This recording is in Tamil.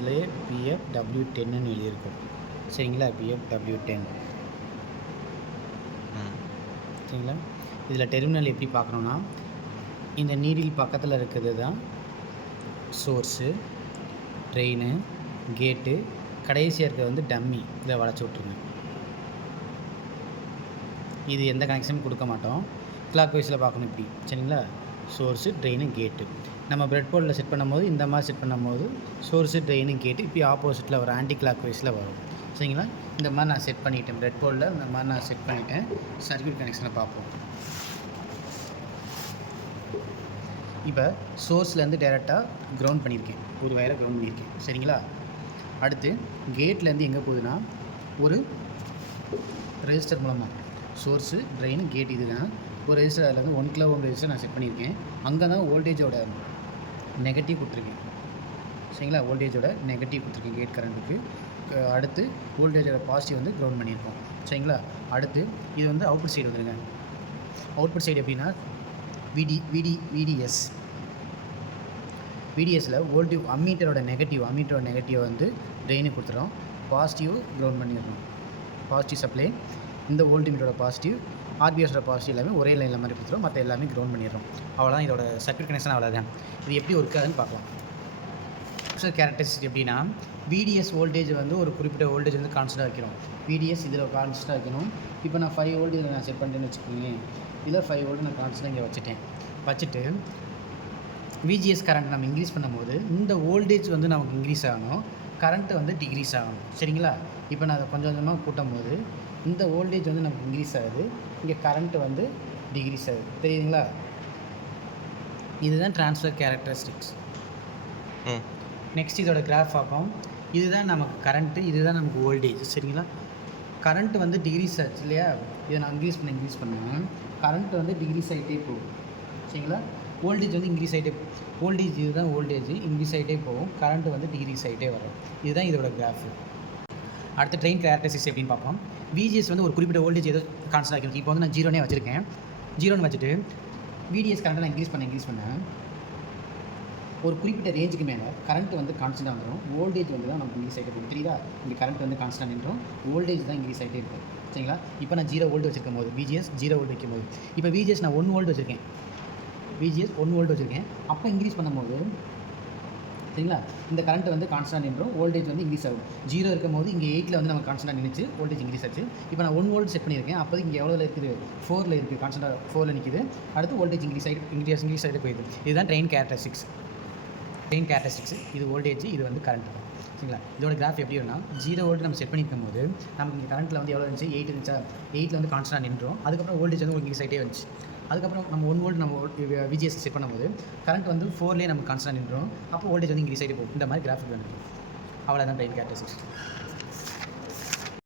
இதிலே PFW10 எழுதியிருக்கும். சரிங்களா? PFW10 சரிங்களா? இதில் டெர்மினல் எப்படி பார்க்கணுன்னா, இந்த நீடில் பக்கத்தில் இருக்கிறது தான் சோர்ஸு, ட்ரெயினு, கேட்டு, கடைசியாக இருக்கிறது வந்து டம்மி. இதை வளைச்சி விட்ருங்க. இது எந்த கனெக்ஷனும் கொடுக்க மாட்டோம். கிளாக் வைஸில் பார்க்கணும் இப்படி. சரிங்களா? சோர்ஸு, ட்ரெயினு, கேட்டு. நம்ம பிரெட் போர்டில் செட் பண்ணும்போது இந்த மாதிரி செட் பண்ணும்போது சோர்ஸு, ட்ரெயினு, கேட்டு இப்படி ஆப்போசிட்டில் ஒரு ஆன்டி கிளாக் வைஸில் வரும். சரிங்களா? இந்த மாதிரி நான் செட் பண்ணிட்டேன். பிரெட் போர்டில் இந்த மாதிரி நான் செட் பண்ணிட்டேன். சர்க்யூட் கனெக்ஷனை பார்ப்போம். இப்போ சோர்ஸ்லேருந்து டேரெக்டாக கிரவுண்ட் பண்ணியிருக்கேன். ஒரு வயரை கிரவுண்ட் பண்ணியிருக்கேன். சரிங்களா? அடுத்து கேட்லேருந்து எங்கே போகுதுன்னா ஒரு ரெஜிஸ்டர் மூலமாக சோர்ஸு, ட்ரெயின், கேட் இதுதான் ஒரு ரெஜிஸ்டர். அதில் வந்து 1 கிலோ ஓம் ரெஜிஸ்டர் நான் செட் பண்ணியிருக்கேன். அங்கே தான் வோல்டேஜோட நெகட்டிவ் கொடுத்துருக்கேன். சரிங்களா? வோல்டேஜோட நெகட்டிவ் கொடுத்துருக்கேன் கேட் கரண்ட்டுக்கு. அடுத்து வோல்டேஜோட பாசிட்டிவ் வந்து கிரவுண்ட் பண்ணியிருக்கோம். சரிங்களா? அடுத்து இது வந்து அவுட்புட் சைடு வந்துருங்க. அவுட்புட் சைடு எப்படின்னா விடிஎஸில் வோல்டேஜ் அம்மீட்டரோட நெகட்டிவ் வந்து ட்ரெயினுக்கு கொடுத்துறோம். பாசிட்டிவ் கிரவுண்ட் பண்ணிடுறோம். பாசிட்டிவ் சப்ளை இந்த வோல்ட்மீட்டரோட பாசிட்டிவ், ஆர்பிஎஸோட பாசிட்டிவ் எல்லாமே ஒரே லைனில் மாதிரி கொடுத்துரும். மற்ற எல்லாமே கிரவுண்ட் பண்ணிடுறோம். அவ்வளோதான் இதோட சர்க்யூட் கனெக்ஷன். அவ்வளோதான். இது எப்படி ஒர்க் ஆகுதுன்னு பார்க்கலாம். ஸோ கேரக்டரிஸ்டிக் எப்படின்னா, விடிஎஸ் வோல்டேஜ் வந்து ஒரு குறிப்பிட்ட வோல்டேஜ் வந்து கான்ஸ்டன்ட்டாக வைக்கணும். விடிஎஸ் இதில் கான்ஸ்டன்ட்டாக வைக்கணும். இப்போ நான் 5 வோல்ட் இதில் நான் செட் பண்ணிட்டேன்னு வச்சுக்கோங்க. இதில் 5 வோல்ட் நான் கான்ஸ்டன்ட்டாக இங்கே வச்சுட்டு விஜிஎஸ் கரண்ட் நம்ம இன்க்ரீஸ் பண்ணும்போது இந்த வோல்டேஜ் வந்து நமக்கு இன்க்ரீஸ் ஆகணும், கரண்ட்டு வந்து டிக்ரீஸ் ஆகணும். சரிங்களா? இப்போ நான் அதை கொஞ்சம் கொஞ்சமாக கூட்டும் போது இந்த வோல்டேஜ் வந்து நமக்கு இன்க்ரீஸ் ஆகுது, இங்கே கரண்ட்டு வந்து டிக்ரீஸ் ஆகுது. தெரியுதுங்களா? இதுதான் ட்ரான்ஸ்ஃபர் கேரக்டரிஸ்டிக்ஸ். நெக்ஸ்ட் இதோட கிராஃப் பார்ப்போம். இதுதான் நமக்கு கரண்ட்டு, இதுதான் நமக்கு வோல்டேஜ். சரிங்களா? கரண்ட்டு வந்து டிக்ரீஸ் ஆச்சு இல்லையா? இதை நான் இன்க்ரீஸ் பண்ணேன். கரண்ட்டு வந்து டிக்ரீஸ் ஆகிட்டே போகும். சரிங்களா? வோல்டேஜ் வந்து இன்க்ரீஸ் ஆகிட்டே போகும். வோல்டேஜ் இதுதான் வோல்டேஜ் இன்க்ரீஸ் ஆகிட்டே போகும். கரண்ட்டு வந்து டிக்ரீஸ் ஆகிட்டே வரும். இதுதான் இதோட கிராஃபு. அடுத்த ட்ரெயின் கேரக்டரிஸ்டிக்ஸ் எப்படின்னு பார்ப்போம். விஜிஎஸ் வந்து ஒரு குறிப்பிட்ட வோல்டேஜ் ஏதோ கான்ஸ்டன்ட் ஆகிடும். இப்போ வந்து நான் 0 வச்சுருக்கேன். 0 வச்சுட்டு விடிஎஸ் கரண்ட்டை நான் இன்க்ரீஸ் பண்ணேன். ஒரு குறிப்பிட்ட ரேஞ்சுக்கு மேலே கரண்ட் வந்து கான்ஸ்டன்ட்டாக வந்துடும். வோல்டேஜ் வந்து தான் நமக்கு இன்க்ரீஸ் ஆகிட்டே போகும். தெரியுதா? இங்கே கரண்ட் வந்து கான்ஸ்டன்ட் நின்றோம், வோல்டேஜ் தான் இன்க்ரீஸ் ஆகிட்டே இருக்கும். சரிங்களா? இப்போ நான் 0 வோல்ட் வச்சிருக்கும் போது விஜிஎஸ் 0 வோல்ட் வைக்கும்போது, இப்போ விஜிஎஸ் நான் 1 வோல்ட் வச்சுருக்கேன். விஜிஎஸ் 1 வோல்ட் வச்சுருக்கேன். அப்போ இன்க்ரீஸ் பண்ணும்போது சரிங்களா, இந்த கரண்ட் வந்து கான்ஸ்டன்ட் நின்றோம், வோல்டேஜ் வந்து இன்க்ரீஸ் ஆகும். 0 இருக்கும் போது இங்கே 8ல் வந்து நம்ம கான்ஸ்டன்ட் நின்றுச்சு, வோல்டேஜ் இன்க்ரீஸ் ஆச்சு. இப்போ நான் 1 வோல்ட் செட் பண்ணியிருக்கேன். அப்போது இங்கே எவ்வளோ இருக்குது? 4ல் இருக்குது. கான்ஸ்டன்ட்டாக 4ல் நிற்கிது. அடுத்து வோல்டேஜ் இன்க்ரீஸ் ஆகிட்டு போயிடுது. இதுதான் ட்ரெயின் கேரக்டரிஸ்டிக்ஸ். இது வோல்டேஜ், இது வந்து கரண்ட். சரிங்களா? இதோட கிராஃப் எப்படி வரும்னா, 0 வோல்ட் நம்ம செட் பண்ணியிருக்கும் போது நமக்கு இங்கே கரண்ட்டில் வந்து எவ்வளோ இருந்துச்சு? 8 இருந்துச்சா? 8ல் வந்து கான்ஸ்டன்ட் நின்றோம். அதுக்கப்புறம் வோல்டேஜ் வந்து இன்க்ரீஸ் ஆகிட்டே வந்துச்சு. அதுக்கப்புறம் நம்ம 1 வோல்ட் நம்ம விஜிஎஸ் செட் பண்ணும்போது கரண்ட் வந்து 4லேயே நம்ம கான்ஸ்டன்ட் நின்றோம். அப்போ வோல்டேஜ் வந்து இன்க்ரீஸ் ஆகிட்டே போகும். இந்த மாதிரி கிராஃபிக் வேணும். அவ்வளோதான் ட்ரெயின் கேரக்டரிஸ்டிக்ஸ்.